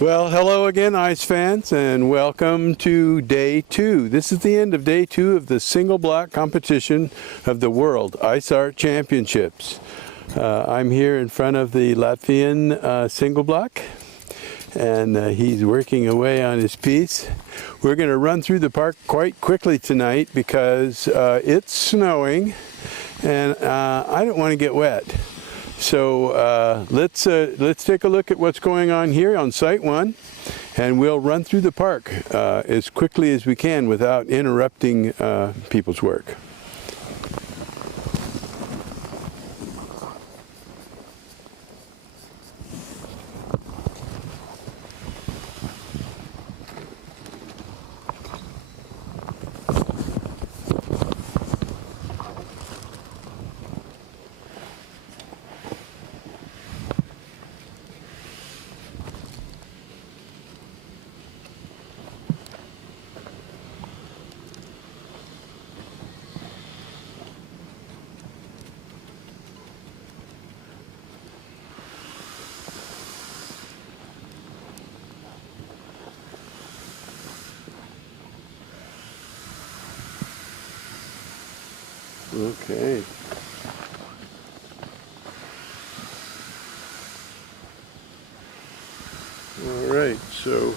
Well, hello again, ice fans, and welcome to day 2. This is the end of day 2 of the single block competition of the World Ice Art Championships. I'm here in front of the Latvian single block, and he's working away on his piece. We're going to run through the park quite quickly tonight because it's snowing, and I don't want to get wet. So let's take a look at what's going on here on Site 1, and we'll run through the park as quickly as we can without interrupting people's work. Okay. All right, so,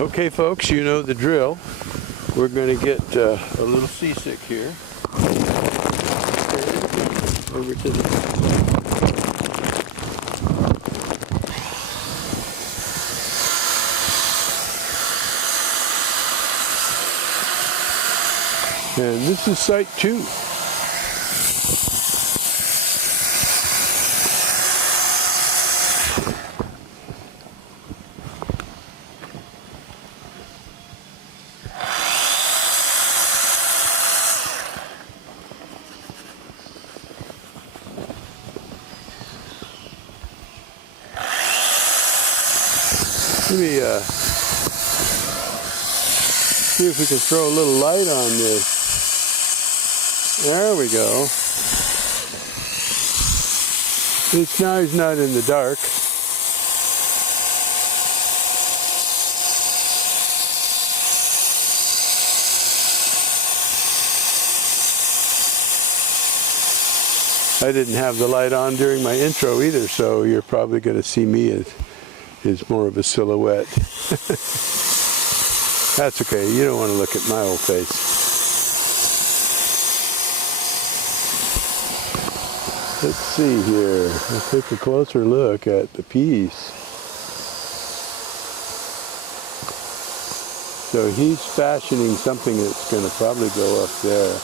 okay folks, you know the drill. We're going to get a little seasick here. Over to the and this is Site 2. Let me see if we can throw a little light on this. There we go. Now he's not in the dark. I didn't have the light on during my intro either, so you're probably going to see me as more of a silhouette. That's okay. You don't want to look at my old face. Let's see here. Let's take a closer look at the piece. So he's fashioning something that's going to probably go up there.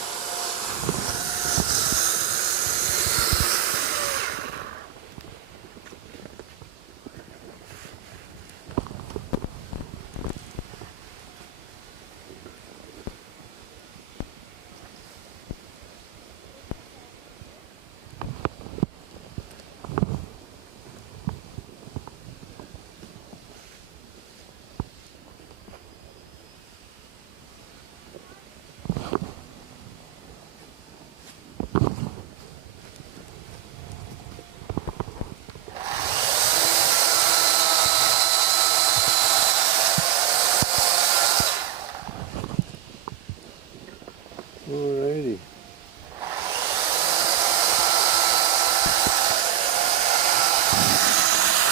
Alrighty.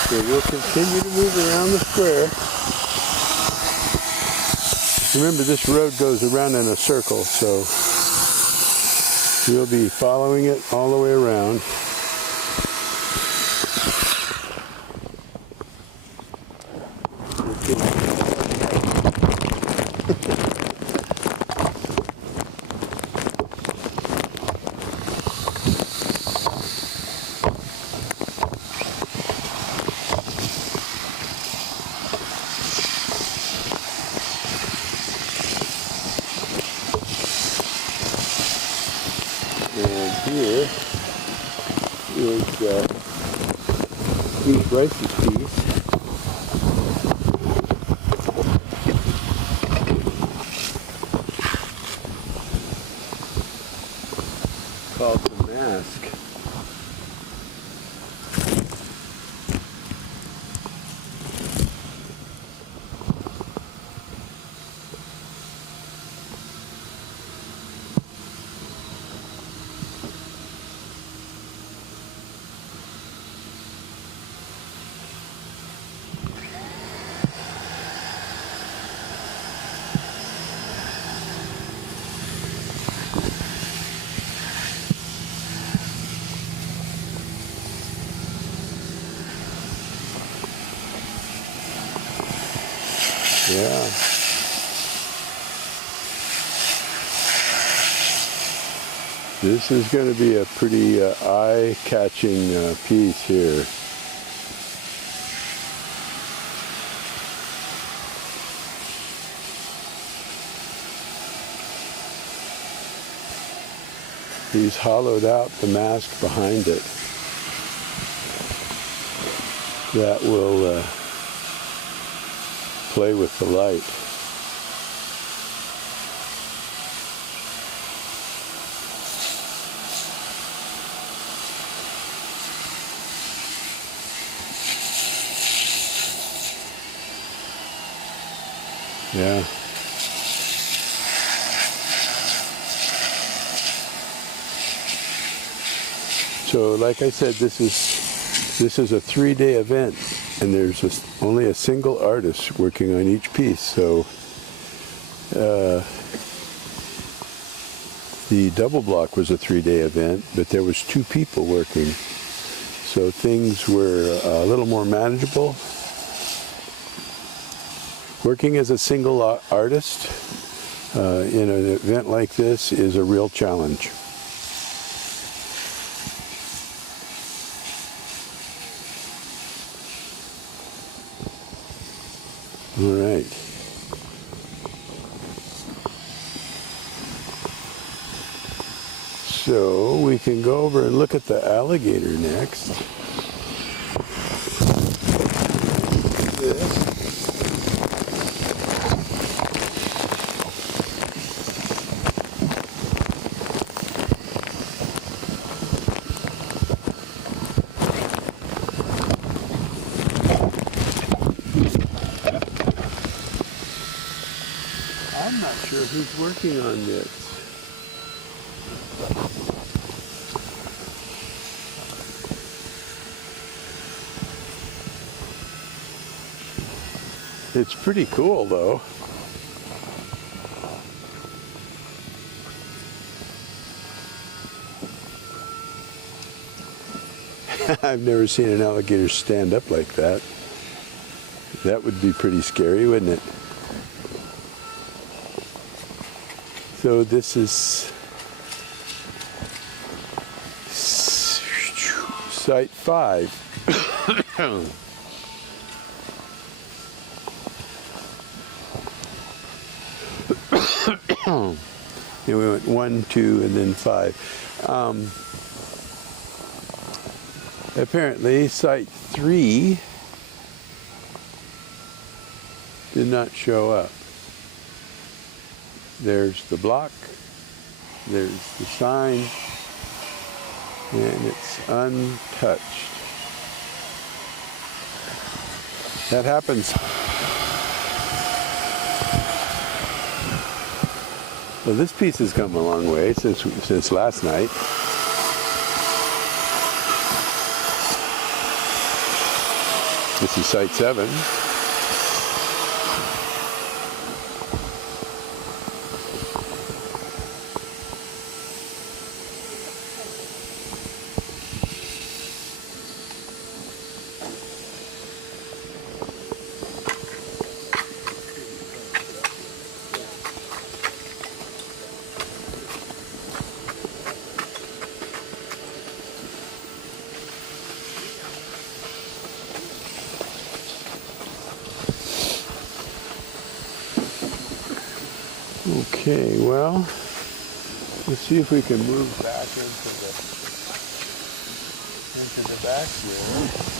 So we'll continue to move around the square. Remember, this road goes around in a circle, so we'll be following it all the way around. And here is Keith Rice's piece. Called The Mask. Yeah. This is going to be a pretty eye-catching piece here. He's hollowed out the mask behind it. That will play with the light. Yeah. So, like I said, this is a 3-day event, and there's only a single artist working on each piece. So, the double block was a 3-day event, but there was 2 people working, so things were a little more manageable. Working as a single artist in an event like this is a real challenge. All right. So we can go over and look at the alligator next. This. I'm not sure who's working on this. It's pretty cool, though. I've never seen an alligator stand up like that. That would be pretty scary, wouldn't it? So this is Site 5. And we went 1, 2, and then 5. Apparently, Site 3 did not show up. There's the block, there's the sign, and it's untouched. That happens. Well, this piece has come a long way since last night. This is Site 7. Okay, well, let's see if we can move back into the back here.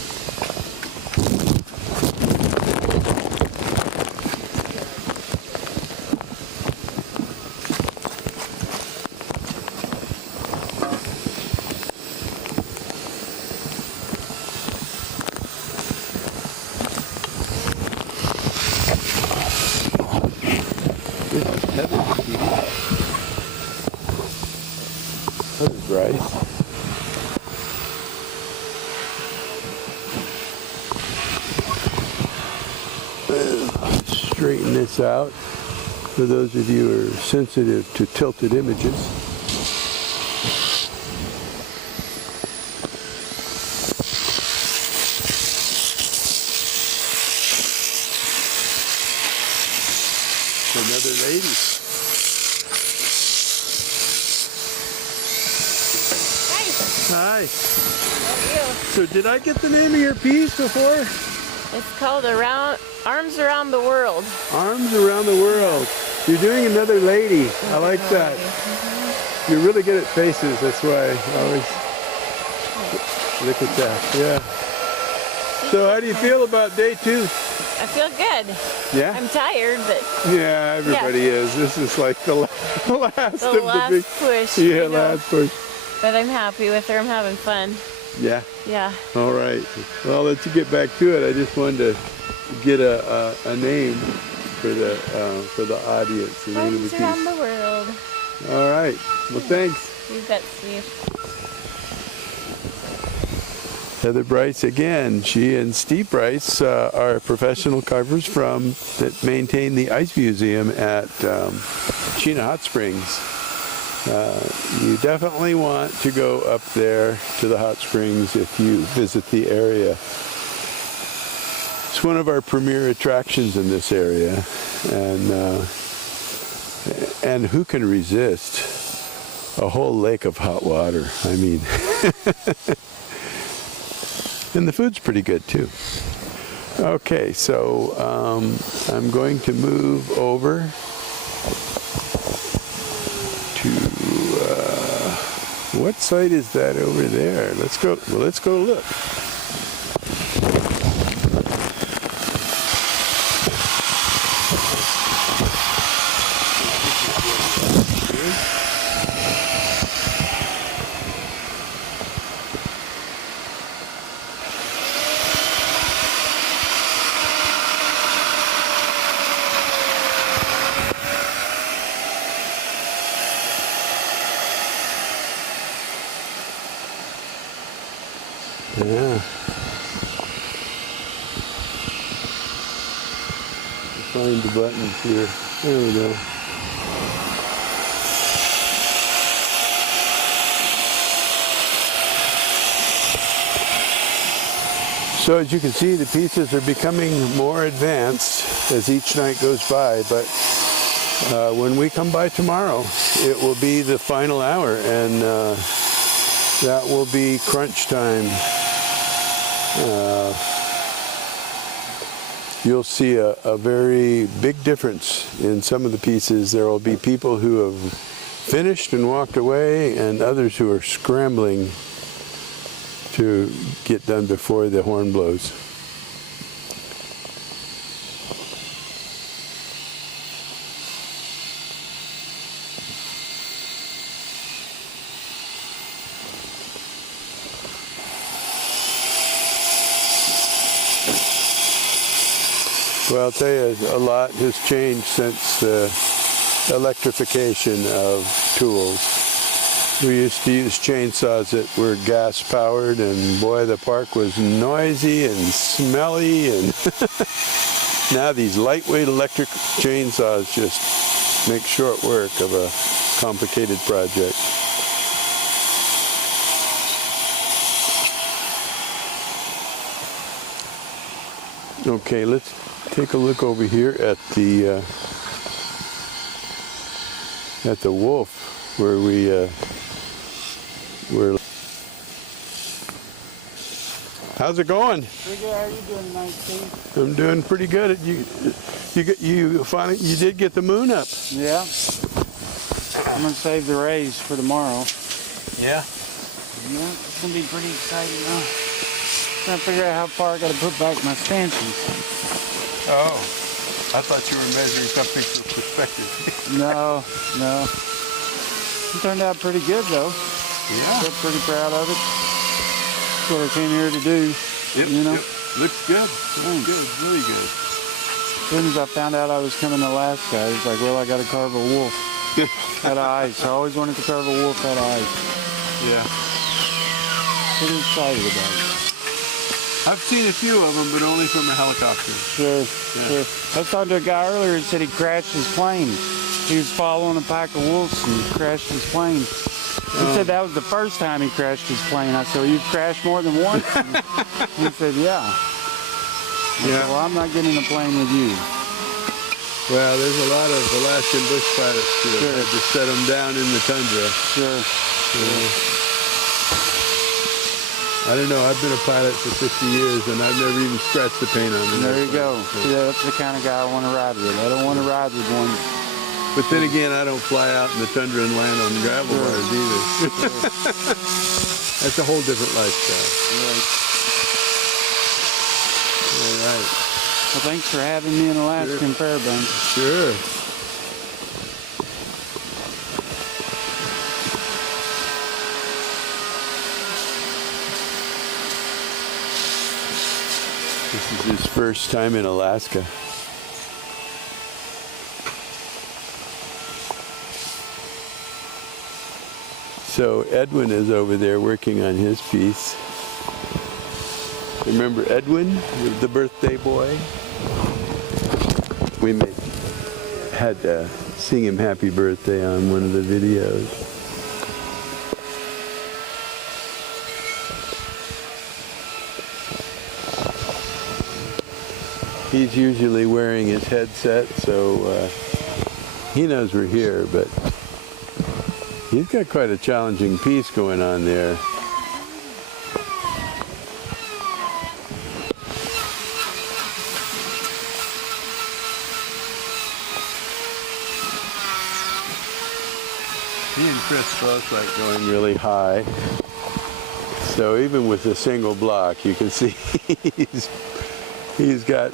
Rice. Straighten this out for those of you who are sensitive to tilted images. another lady. Hi. How are you? So did I get the name of your piece before? It's called Arms Around the World. Arms Around the World. You're doing another lady. I like that. You're really good at faces. That's why I always look at that. Yeah. So how do you feel about day 2? I feel good. Yeah? I'm tired, but Yeah, everybody is. This is like the last the of last the big... push. Yeah, you know. last push. But I'm happy with her. I'm having fun. Yeah. Yeah. All right. Well, I'll let you get back to it. I just wanted to get a name for the audience. The name of the Arms Around piece. the World. All right. Well, thanks. You bet, Steve. Heather Bryce again. She and Steve Bryce are professional carvers that maintain the Ice Museum at Chena Hot Springs. You definitely want to go up there to the hot springs if you visit the area. It's one of our premier attractions in this area, and who can resist a whole lake of hot water? I mean, and the food's pretty good too. Okay, so I'm going to move over to what site is that over there? Let's go. Well, let's go look. Yeah. Find the buttons here. There we go. So as you can see, the pieces are becoming more advanced as each night goes by, but when we come by tomorrow, it will be the final hour, and that will be crunch time. You'll see a very big difference in some of the pieces. There will be people who have finished and walked away, and others who are scrambling to get done before the horn blows. Well, I'll tell you, a lot has changed since the electrification of tools. We used to use chainsaws that were gas powered, and boy, the park was noisy and smelly, and now these lightweight electric chainsaws just make short work of a complicated project. Okay, let's take a look over here at the Wolf, where we were. How's it going? Pretty good. How are you doing tonight, Steve? I'm doing pretty good. You finally did get the moon up. Yeah. I'm gonna save the rays for tomorrow. Yeah. Yeah, it's gonna be pretty exciting. Trying to figure out how far I gotta put back my stanchions. Oh, I thought you were measuring something for perspective. No. It turned out pretty good though. Yeah. I'm pretty proud of it. That's what I came here to do. You know. Looks good. Looks good. Really good. As soon as I found out I was coming to Alaska, I was like, well, I gotta carve a wolf out of ice. I always wanted to carve a wolf out of ice. Yeah. Pretty excited about it. I've seen a few of them, but only from a helicopter. Sure. I was talking to a guy earlier who said he crashed his plane. He was following a pack of wolves and crashed his plane. He said that was the first time he crashed his plane. I said, well, you've crashed more than once? And he said, yeah. I said, well, I'm not getting in a plane with you. Well, there's a lot of Alaskan bush pilots who have had to set them down in the tundra. Sure. I don't know. I've been a pilot for 50 years, and I've never even scratched the paint on it. There you go. See, that's the kind of guy I want to ride with. I don't want to ride with one. But then again, I don't fly out in the tundra and land on gravel bars either. That's a whole different lifestyle. Right. All right. Well, thanks for having me in Alaska and Fairbanks. Sure. This is his first time in Alaska. So Edwin is over there working on his piece. Remember Edwin, the birthday boy? We had to sing him happy birthday on one of the videos. He's usually wearing his headset, so he knows we're here, but he's got quite a challenging piece going on there. He and Chris both like going really high. So even with a single block, you can see he's got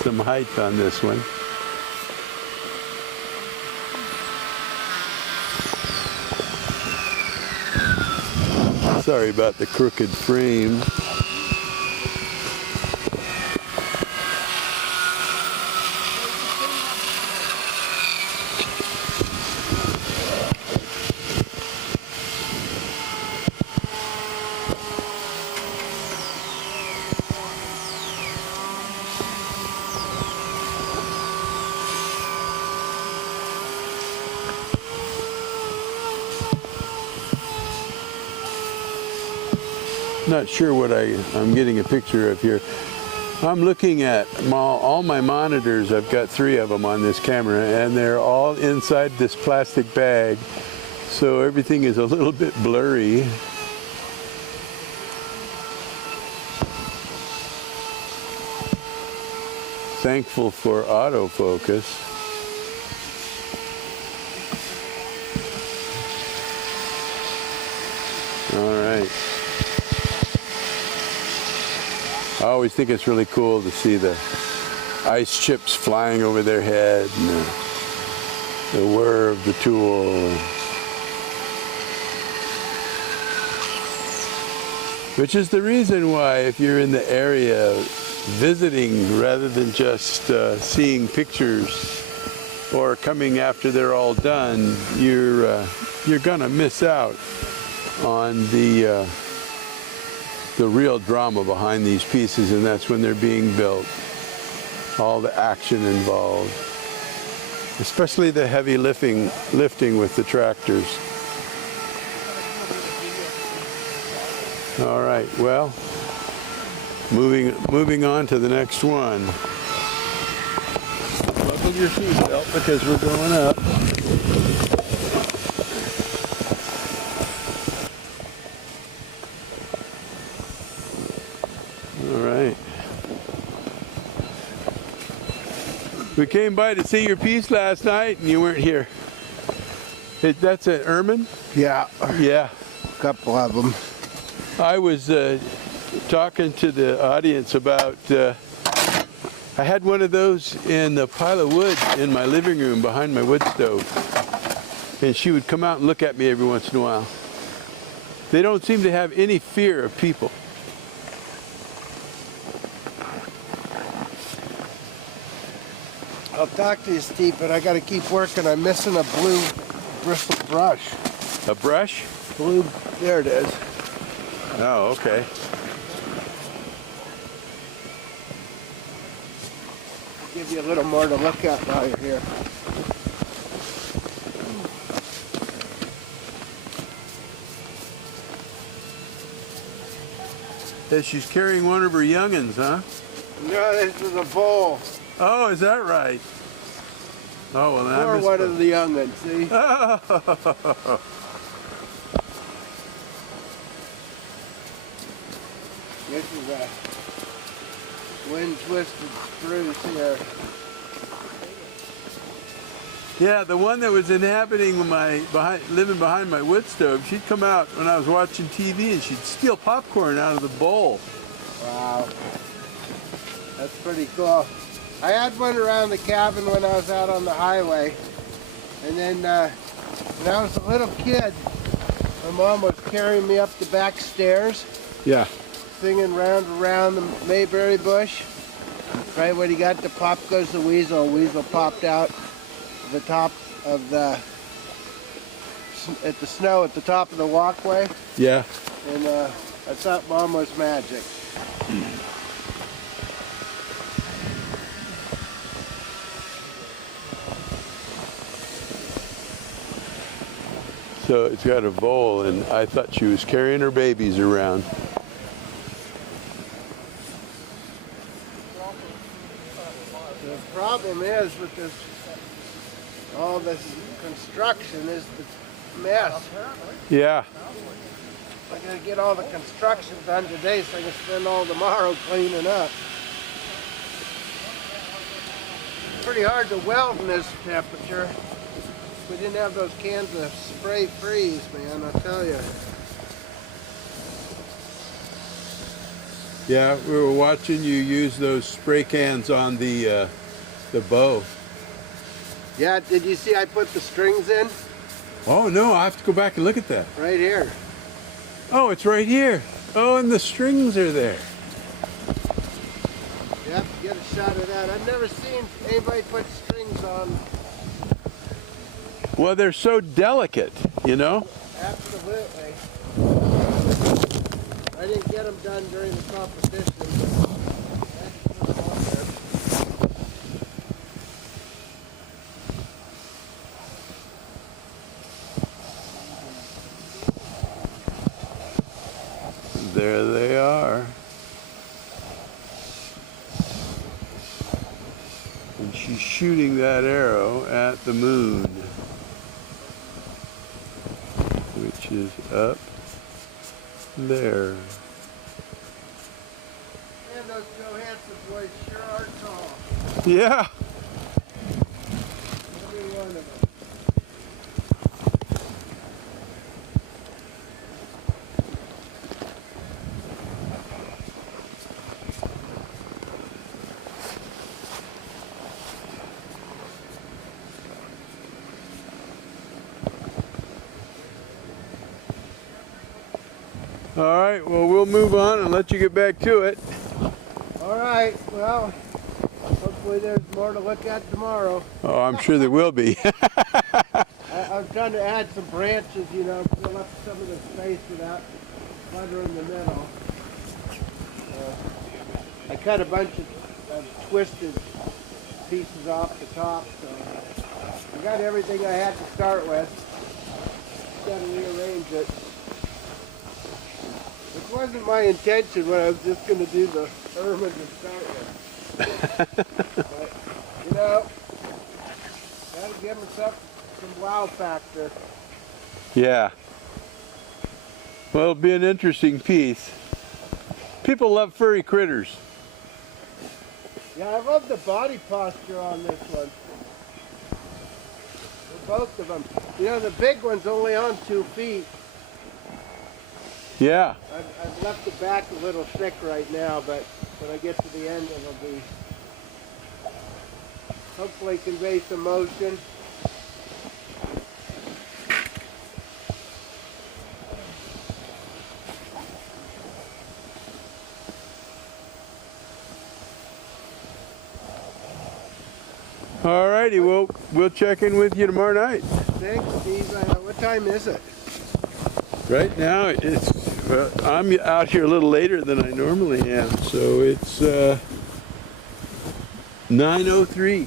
some height on this one. Sorry about the crooked frame. Not sure what I'm getting a picture of here. I'm looking at all my monitors. I've got 3 of them on this camera, and they're all inside this plastic bag, so everything is a little bit blurry. Thankful for autofocus. All right. I always think it's really cool to see the ice chips flying over their head and the whir of the tool. Which is the reason why, if you're in the area visiting rather than just seeing pictures or coming after they're all done, you're gonna miss out on the real drama behind these pieces, and that's when they're being built. All the action involved, especially the heavy lifting with the tractors. All right, well, moving on to the next one. Buckle your seatbelt because we're going up. We came by to see your piece last night, and you weren't here. That's an ermine? Yeah, Yeah. a couple of them. I was talking to the audience about, I had one of those in a pile of wood in my living room behind my wood stove. And she would come out and look at me every once in a while. They don't seem to have any fear of people. I'll talk to you, Steve, but I got to keep working. I'm missing a blue bristle brush. A brush? Blue, there it is. Oh, okay. Give you a little more to look at while you're here. Yeah, she's carrying one of her young'uns, huh? No, this is a bull. Oh, is that right? Oh, well, then I Or missed one the- of the young ones, see? This is a wind-twisted spruce here. Yeah, the one that was inhabiting living behind my wood stove, she'd come out when I was watching TV and she'd steal popcorn out of the bowl. Wow. That's pretty cool. I had one around the cabin when I was out on the highway. And then when I was a little kid, my mom was carrying me up the back stairs, Yeah. singing round and round the Mayberry bush. Right when he got to Pop Goes the Weasel, Weasel popped out the top of at the snow at the top of the walkway. Yeah. And I thought Mom was magic. So it's got a bowl, and I thought she was carrying her babies around. The problem is with this, all this construction is the mess. Yeah. I gotta get all the construction done today so I can spend all tomorrow cleaning up. It's pretty hard to weld in this temperature. We didn't have those cans of spray freeze, man, I tell you. Yeah, we were watching you use those spray cans on the bow. Yeah, did you see I put the strings in? Oh no, I have to go back and look at that. Right here. Oh, it's right here. Oh, and the strings are there. Yep, get a shot of that. I've never seen anybody put strings on. Well, they're so delicate, you know? Absolutely. I didn't get them done during the competition. But I had to put them on there. There they are. And she's shooting that arrow at the moon, which is up there. And those Johansson boys sure are tall. Yeah. Every one of them. All right, well, we'll move on and let you get back to it. All right, well, hopefully there's more to look at tomorrow. Oh, I'm sure there will be. I'm trying to add some branches, you know, fill up some of the space without cluttering the middle. I cut a bunch of twisted pieces off the top, so I got everything I had to start with. Got to rearrange it. Which wasn't my intention when I was just going to do the ermine to start with. But, you know, got to give them some wow factor. Yeah. Well, it'll be an interesting piece. People love furry critters. Yeah, I love the body posture on this one. For both of them. You know, the big one's only on 2 feet. Yeah. I've left the back a little thick right now, but when I get to the end, it'll be hopefully convey some motion. All righty, we'll check in with you tomorrow night. Thanks, Steve. What time is it? Right now, I'm out here a little later than I normally am, so it's 9:03.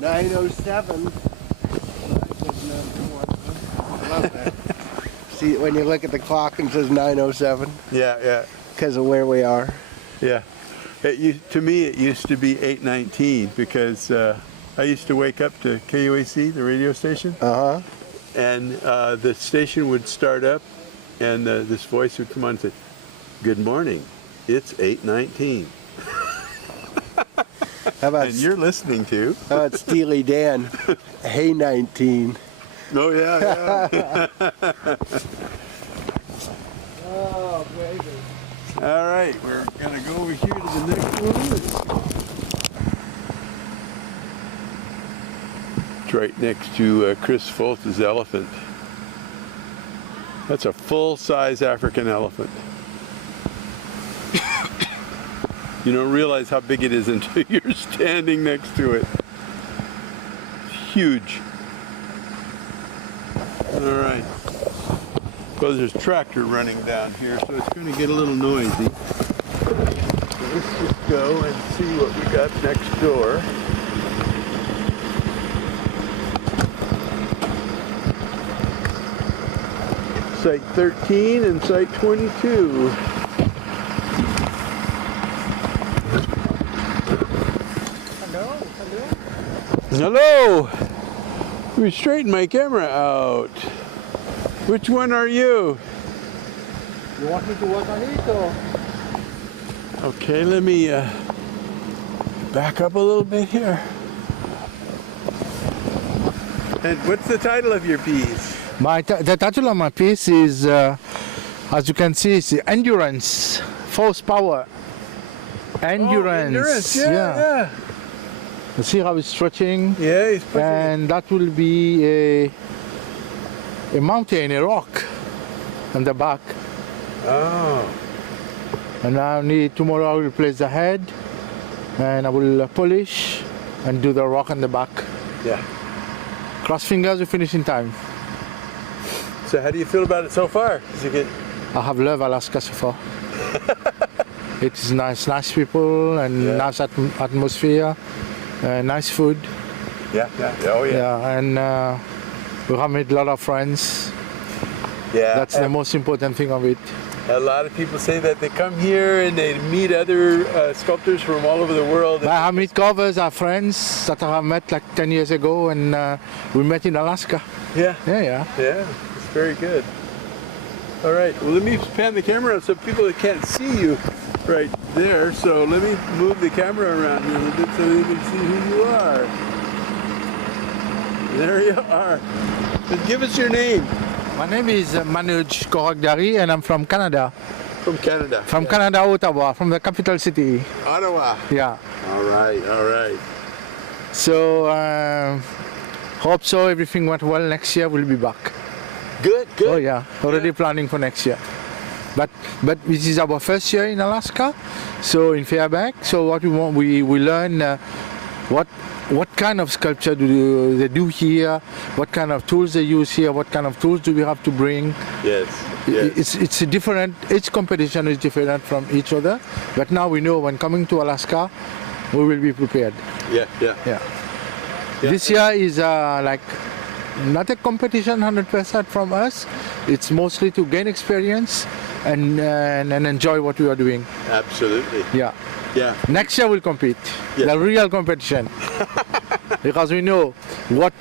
9:07. I love that. See, when you look at the clock and it says 9:07, Yeah, because of where we are. yeah. To me, it used to be 8:19 because I used to wake up to KUAC, the radio station, and the station would start up, and this voice would come on and say, "Good morning, it's 8:19." How about, And you're listening to? how about Steely Dan? Hey 19. Oh yeah, yeah. Oh, baby. All right, we're gonna go over here to the next one. It's right next to Chris Foltz's elephant. That's a full-size African elephant. You don't realize how big it is until you're standing next to it. Huge. All right. Well, there's a tractor running down here, so it's going to get a little noisy. So let's just go and see what we got next door. Site 13 and Site 22. Hello! Let me straighten my camera out. Which one are you? You want me to work on it or? Okay, let me back up a little bit here. And what's the title of your piece? The title of my piece is, as you can see, it's endurance, force power. Endurance. Yeah. You see how it's stretching? Yeah, he's pushing it. And that will be a mountain, a rock on the back. Oh. And tomorrow I will place the head and I will polish and do the rock on the back. Yeah. Cross fingers, we finish in time. So how do you feel about it so far? Is it good? I have loved Alaska so far. It's nice people and Yeah. nice atmosphere, nice food. Yeah. Oh yeah. Yeah, and we have made a lot of friends. Yeah. That's the most important thing of it. A lot of people say that they come here and they meet other sculptors from all over the world. I have met covers, our friends that I have met like 10 years ago, and we met in Alaska. Yeah. Yeah. Yeah, it's very good. All right, well, let me pan the camera so people that can't see you right there. So let me move the camera around a little bit so they can see who you are. There you are. But give us your name. My name is Manoj Koragdari, and I'm from Canada. From Canada. From Canada, Ottawa, from the capital city. Ottawa. Yeah. All right. So hope so. Everything went well. Next year we'll be back. Good. Oh yeah, already planning for next year. But this is our first year in Alaska, so in Fairbanks. So what we want, we learn what kind of sculpture they do here, what kind of tools they use here, what kind of tools do we have to bring. Yes. It's a different. Each competition is different from each other. But now we know when coming to Alaska, we will be prepared. Yeah. This year is like not a competition 100% from us. It's mostly to gain experience and enjoy what we are doing. Absolutely. Yeah. Yeah. Next year we'll compete. Yes. The real competition. Because we know what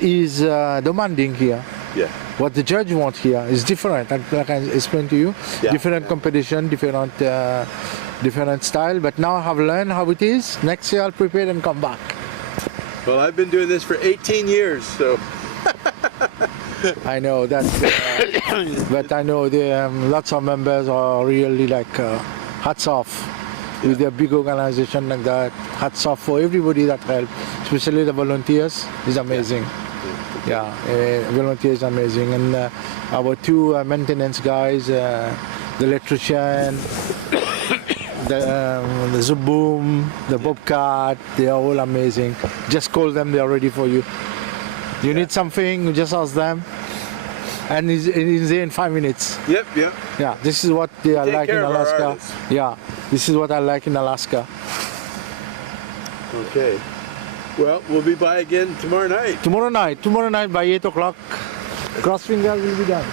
is demanding here. Yeah. What the judge wants here is different. Like I explained to you, Yeah. different competition, different style. But now I have learned how it is. Next year I'll prepare and come back. Well, I've been doing this for 18 years, so. I know that's, but I know lots of members are really like hats off with a big organization like that. Hats off for everybody that helped, especially the volunteers. Is amazing. Yeah, volunteers amazing, and our two maintenance guys, the electrician, the Zoom, the Bobcat, they are all amazing. Just call them; they are ready for you. You need something, you just ask them, and it's there in 5 minutes. Yep. Yeah, this is what they are Take like in care of our Alaska. artists. Yeah, this is what I like in Alaska. Okay. Well, we'll be by again tomorrow night. Tomorrow night by 8 o'clock, cross fingers will be done.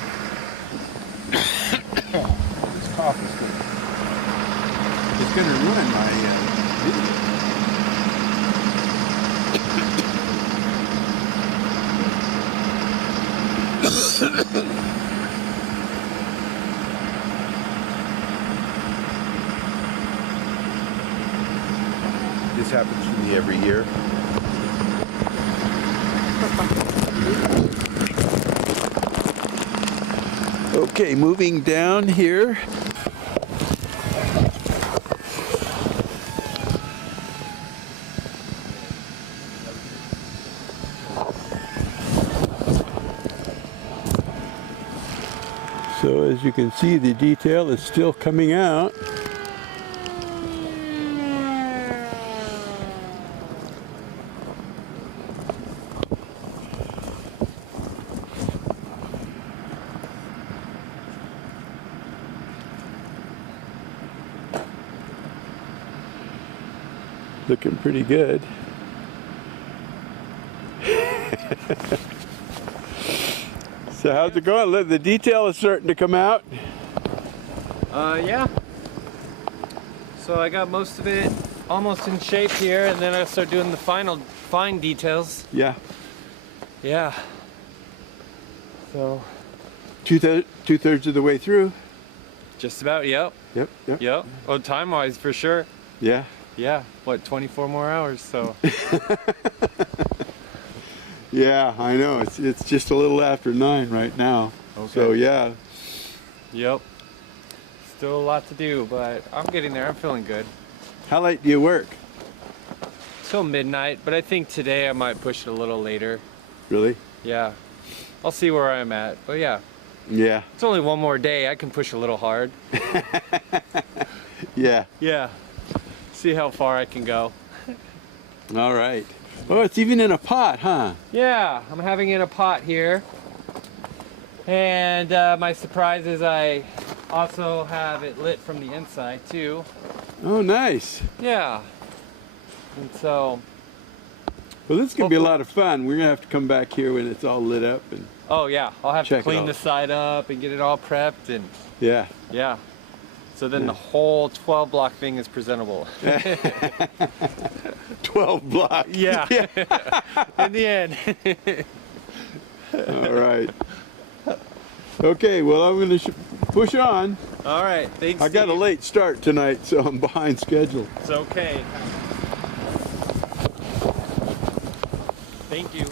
This coffee's good. It's going to ruin my video. This happens to me every year. Okay, moving down here. So as you can see, the detail is still coming out. Looking pretty good. So how's it going? The detail is starting to come out. Yeah. So I got most of it almost in shape here, and then I start doing the final fine details. Yeah. Yeah. So Two-thirds of the way through. just about, yep. Yep. Yep. Yep. Oh, time-wise, for sure. Yeah. Yeah. What, 24 more hours, so. Yeah, I know. It's just a little after 9 right now. Okay. So yeah. Yep. Still a lot to do, but I'm getting there. I'm feeling good. How late do you work? Till midnight, but I think today I might push it a little later. Really? Yeah. I'll see where I'm at, but yeah. Yeah. It's only one more day. I can push a little hard. Yeah. Yeah. See how far I can go. All right. Oh, it's even in a pot, huh? Yeah, I'm having it in a pot here. And my surprise is I also have it lit from the inside too. Oh, nice. Yeah. And so, Well, this is gonna be a lot of fun. We're gonna have to come back here when it's all lit up and oh yeah, I'll have Check to it clean out. the side up and get it all prepped and yeah. yeah. So then the whole 12 block thing is presentable. 12 blocks. Yeah. In the end. All right. Okay, well, I'm going to push on. All right, thanks. I got a Steve. late start tonight, so I'm behind schedule. It's okay. Thank you.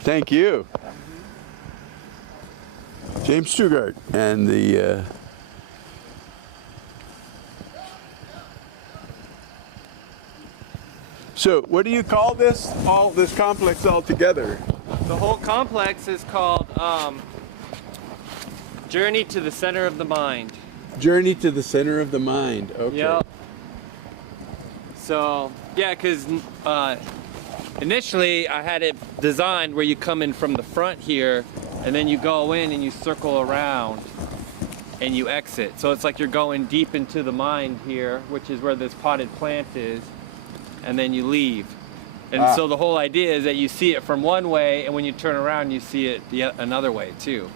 Thank you. James Stugart and the So, what do you call this? All this complex all together? The whole complex is called Journey to the Center of the Mind. Journey to the Center of the Mind. Okay. Yep. So, yeah, because initially I had it designed where you come in from the front here, and then you go in and you circle around and you exit. So it's like you're going deep into the mind here, which is where this potted plant is, and then you leave. And so the whole idea is that you see it from one way, and when you turn around, you see it another way too.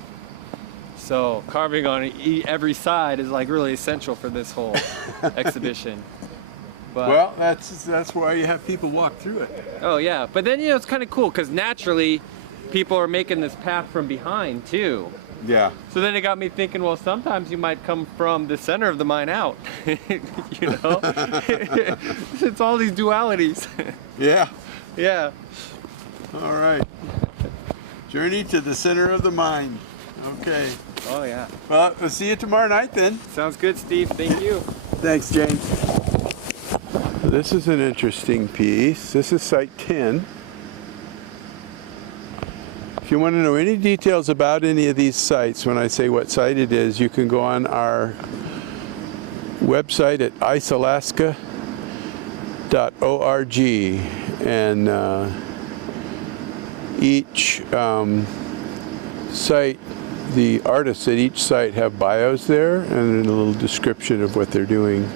So carving on every side is like really essential for this whole exhibition. But, Well, that's why you have people walk through it. oh yeah, but then it's kind of cool because naturally people are making this path from behind too. Yeah. So then it got me thinking, well, sometimes you might come from the center of the mind out. You know? It's all these dualities. Yeah. Yeah. All right. Journey to the Center of the Mind. Okay. Oh yeah. Well, we'll see you tomorrow night then. Sounds good, Steve. Thank you. Thanks, James. This is an interesting piece. This is Site 10. If you want to know any details about any of these sites, when I say what site it is, you can go on our website at icealaska.org, and each site, the artists at each site have bios there and a little description of what they're doing.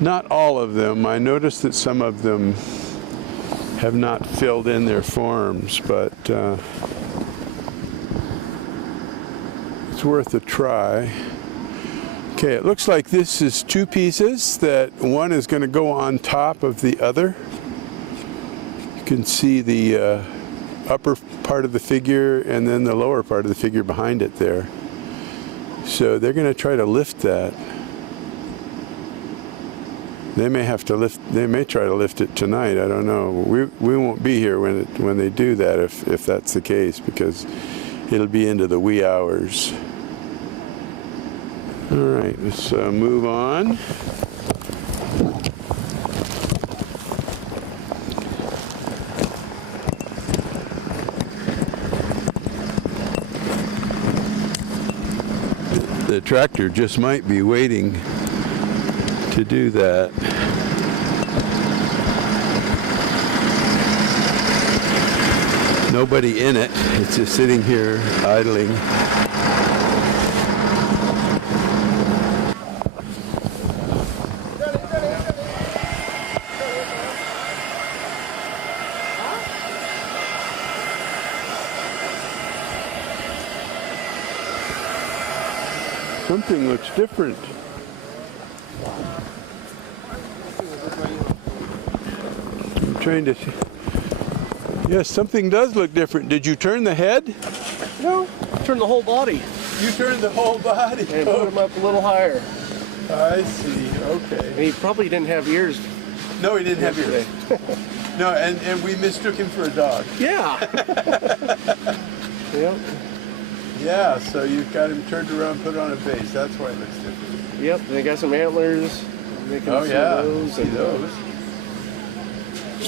Not all of them. I noticed that some of them have not filled in their forms, but it's worth a try. Okay, it looks like this is two pieces, that one is going to go on top of the other. You can see the upper part of the figure and then the lower part of the figure behind it there. So they're going to try to lift that. They may have to lift. They may try to lift it tonight. I don't know. We won't be here when they do that if that's the case, because it'll be into the wee hours. All right, let's move on. The tractor just might be waiting to do that. Nobody in it. It's just sitting here idling. Something looks different. I'm trying to see. Yes, something does look different. Did you turn the head? No, turn the whole body You turned the whole body. and put him up a little higher. I see. And Okay. he probably didn't have ears. No, he didn't have ears. No, and we mistook him for a dog. Yeah. Yep. Yeah, so you've got him turned around, put on a base. That's why it looks different. Yep. They got some antlers. They can Oh see yeah, those. see and, those.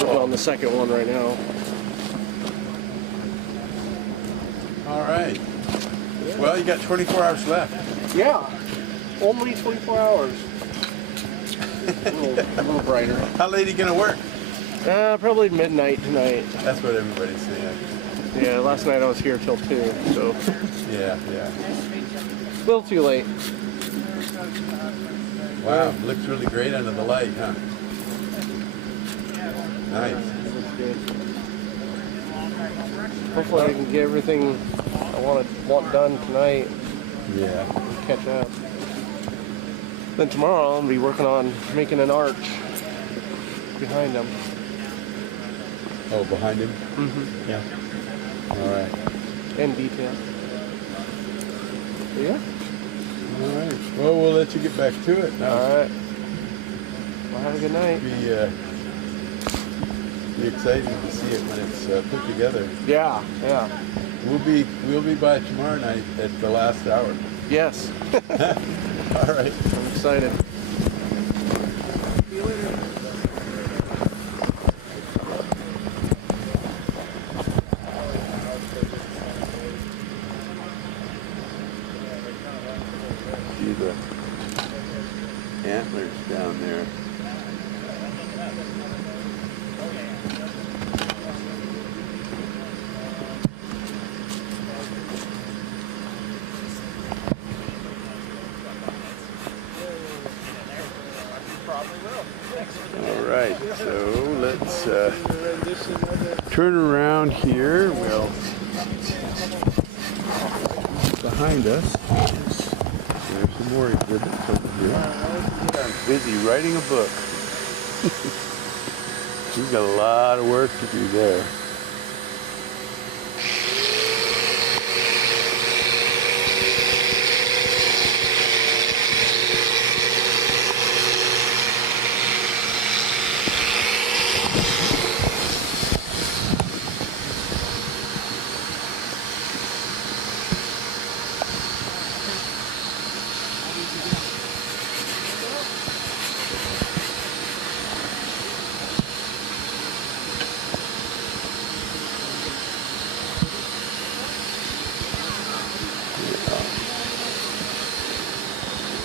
We're on the second one right now. All right. Well, you got 24 hours left. Yeah. Only 24 hours. a little brighter. How late are you gonna work? Probably midnight tonight. That's what everybody's saying. Yeah, last night I was here till 2, so Yeah, yeah. a little too late. Wow, looks really great under the light, huh? Nice. That's good. Hopefully I can get everything I want done tonight Yeah. and catch up. Then tomorrow I'll be working on making an arch behind them. Oh, behind him? Mm-hmm. Yeah. All right. In detail. Yeah. All right. Well, we'll let you get back to it now. All right. Well, have a good night. Be exciting to see it when it's put together. Yeah. Yeah. We'll be by tomorrow night at the last hour. Yes. All right. I'm excited. See the antlers down there. All right, so let's turn around here. Well, behind us, there's some more exhibits over here. I'm busy writing a book. We've got a lot of work to do there.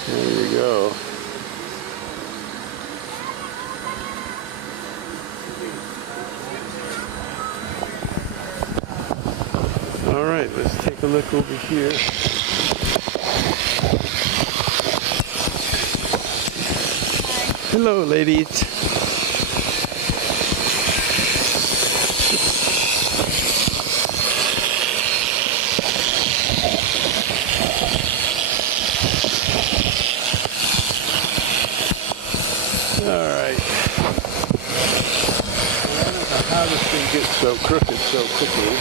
There you go. All right, let's take a look over here. Hello, ladies. so crooked so quickly.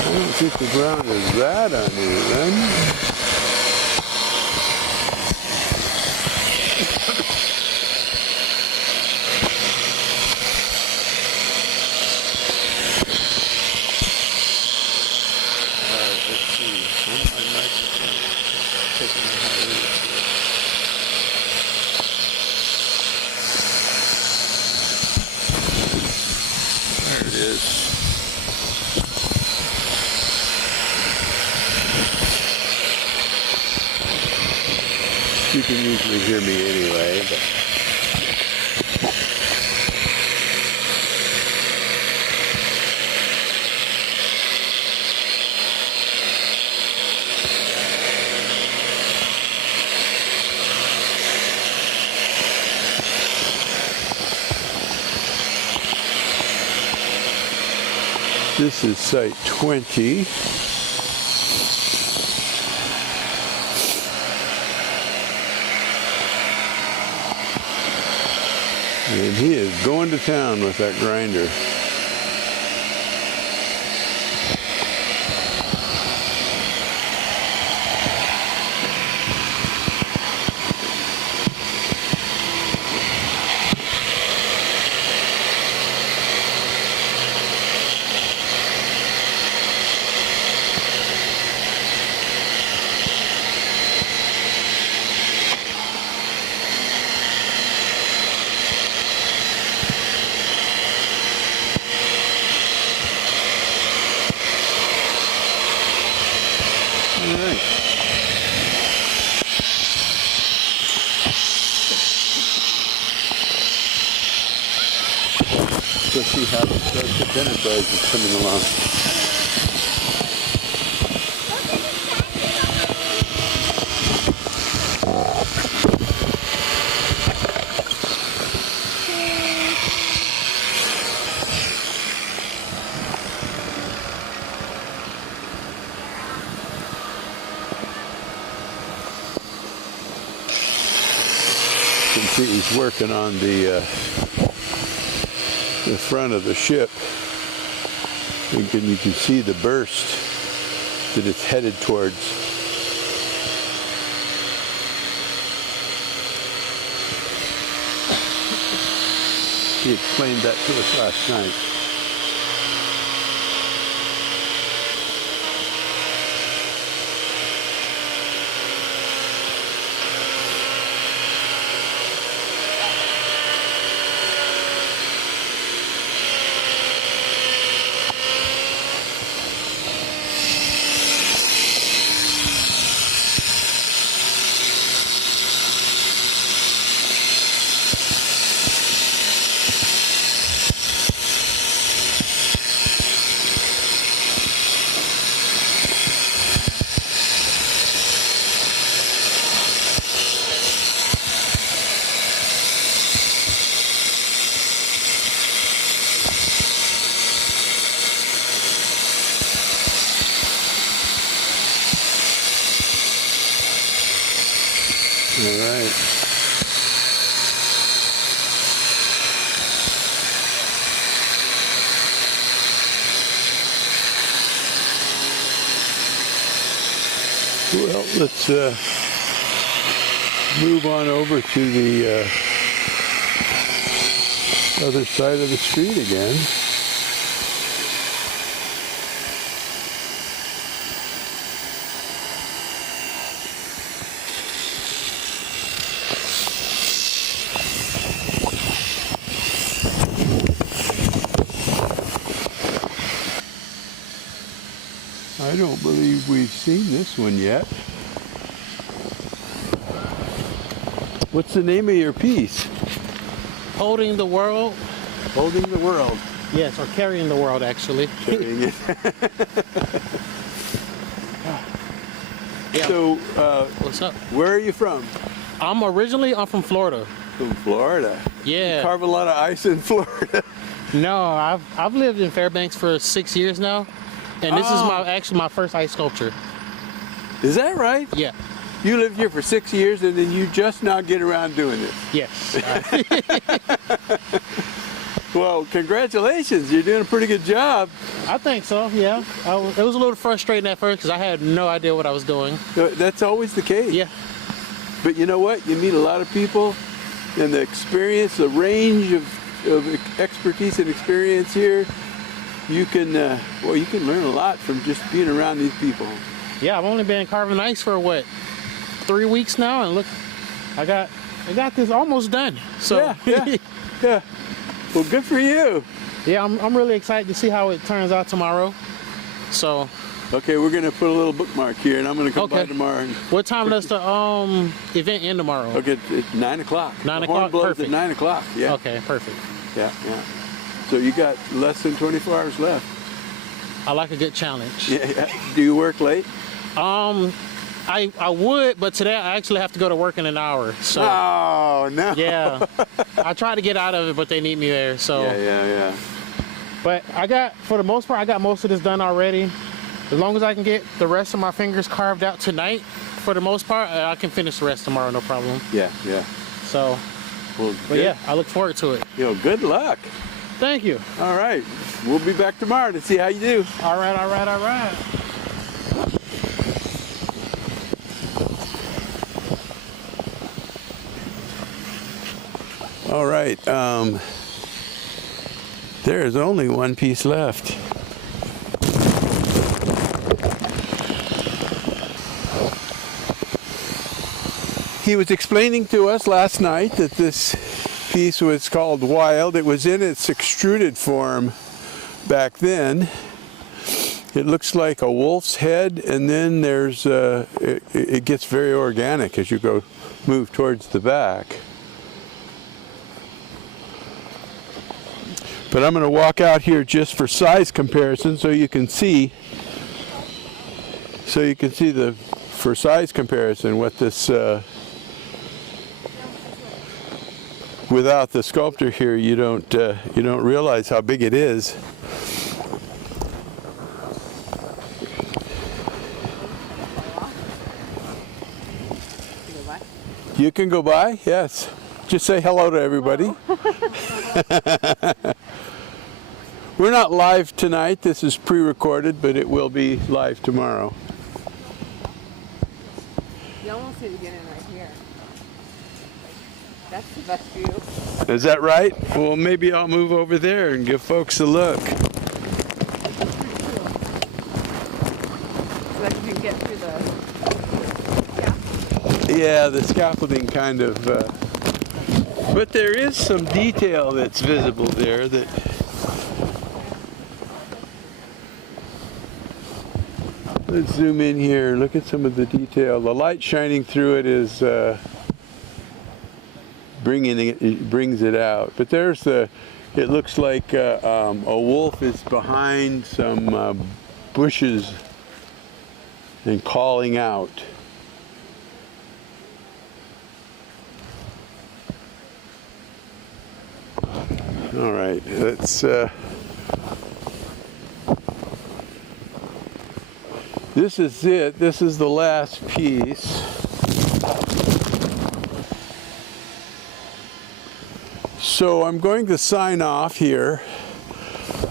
I don't think the ground is that uneven. There it is. You can usually hear me anyway, but this is site 20. And he is going to town with that grinder. All right. Let's see how the Starship Enterprise is coming along. You can see he's working on the front of the ship. You can see the burst that it's headed towards. He explained that to us last night. All right. Well, let's move on over to the other side of the street again. I don't believe we've seen this one yet. What's the name of your piece? Holding the world. Holding the World. Yes, or carrying the world, actually. Carrying it. Yeah. So, What's up? where are you from? I'm from Florida. From Florida. Yeah. Carve a lot of ice in Florida. No, I've lived in Fairbanks for 6 years now, and this is actually my first ice sculpture. Is that right? Yeah. You lived here for 6 years and then you just now get around doing it. Yes. Well, congratulations. You're doing a pretty good job. I think so. Yeah. It was a little frustrating at first because I had no idea what I was doing. That's always the case. Yeah. But you know what? You meet a lot of people, and the experience, the range of expertise and experience here, you can you can learn a lot from just being around these people. Yeah. I've only been carving ice for what, 3 weeks now, and look, I got this almost done. So Yeah. Well, good for you. yeah, I'm really excited to see how it turns out tomorrow. So Okay, we're gonna put a little bookmark here, and I'm gonna come by Okay. tomorrow. And, what time does the event end tomorrow? okay, it's 9 o'clock. 9 The horn o'clock? blows Perfect. at 9 o'clock. Yeah. Okay, perfect. Yeah. So you got less than 24 hours left. I like a good challenge. Yeah. Do you work late? I would, but today I actually have to go to work in an hour. So Oh no. yeah, I try to get out of it, but they need me there. So, Yeah. but for the most part, I got most of this done already. As long as I can get the rest of my fingers carved out tonight, for the most part, I can finish the rest tomorrow, no problem. Yeah. So, Well, but good. yeah, I look forward to it. Good luck. Thank you. All right. We'll be back tomorrow to see how you do. All right. All right. There is only one piece left. He was explaining to us last night that this piece was called Wild. It was in its extruded form back then. It looks like a wolf's head, and then there's it gets very organic as you move towards the back. But I'm going to walk out here just for size comparison, so you can see for size comparison what this without the sculptor here, you don't realize how big it is. You can go by, yes. Just say hello to everybody. We're not live tonight. This is pre-recorded, but it will be live tomorrow. You almost see the beginning right here. That's the best view. Is that right? Well, maybe I'll move over there and give folks a look. So that you can get through the Yeah, the scaffolding kind of, but there is some detail that's visible there that. Let's zoom in here. Look at some of the detail. The light shining through it is brings it out. But there's it looks like a wolf is behind some bushes and calling out. All right, let's. This is it. This is the last piece. So I'm going to sign off here.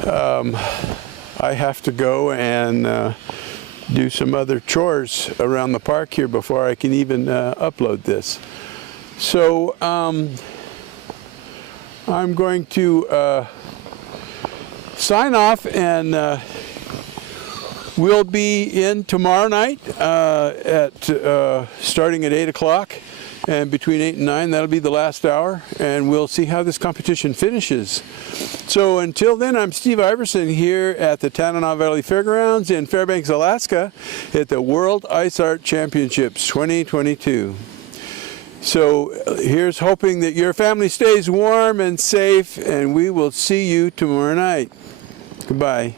I have to go and do some other chores around the park here before I can even upload this. So I'm going to sign off, and we'll be in tomorrow night starting at 8 o'clock, and between 8 and 9, that'll be the last hour, and we'll see how this competition finishes. So until then, I'm Steve Iverson here at the Tanana Valley Fairgrounds in Fairbanks, Alaska at the World Ice Art Championships 2022. So here's hoping that your family stays warm and safe, and we will see you tomorrow night. Goodbye.